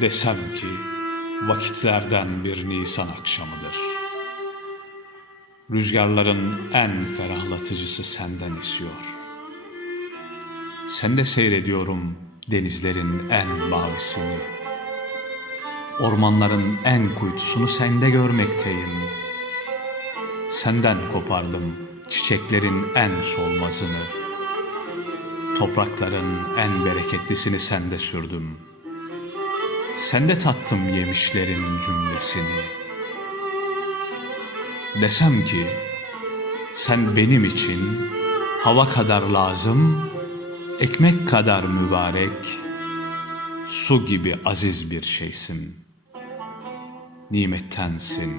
Desem ki vakitlerden bir Nisan akşamıdır. Rüzgarların en ferahlatıcısı senden esiyor. Sende seyrediyorum denizlerin en mavisini. Ormanların en kuytusunu sende görmekteyim. Senden kopardım çiçeklerin en solmazını. Toprakların en bereketlisini sende sürdüm. Sende tattım yemişlerin cümlesini. Desem ki sen benim için hava kadar lazım, ekmek kadar mübarek, su gibi aziz bir şeysin. Nimettensin,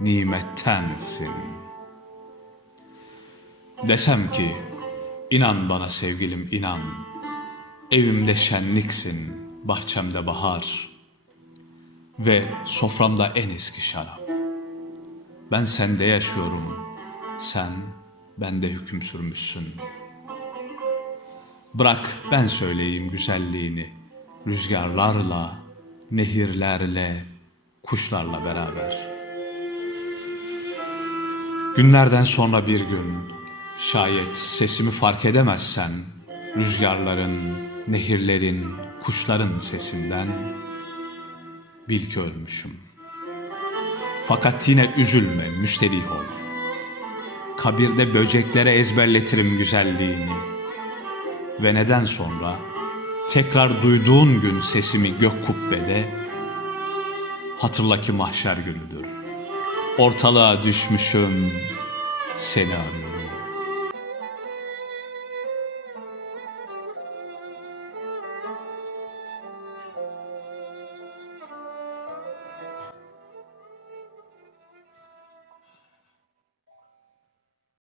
nimettensin. Desem ki inan bana sevgilim inan, evimde şenliksin, bahçemde bahar ve soframda en eski şarap. Ben sende yaşıyorum, sen bende hüküm sürmüşsün. Bırak ben söyleyeyim güzelliğini, rüzgarlarla, nehirlerle, kuşlarla beraber. Günlerden sonra bir gün, şayet sesimi fark edemezsen, rüzgarların, nehirlerin, kuşların sesinden, bil ki ölmüşüm. Fakat yine üzülme, müsterih ol. Kabirde böceklere ezberletirim güzelliğini. Ve neden sonra tekrar duyduğun gün sesimi gök kubbede hatırla ki mahşer günüdür. Ortalığa düşmüşüm, seni arıyorum.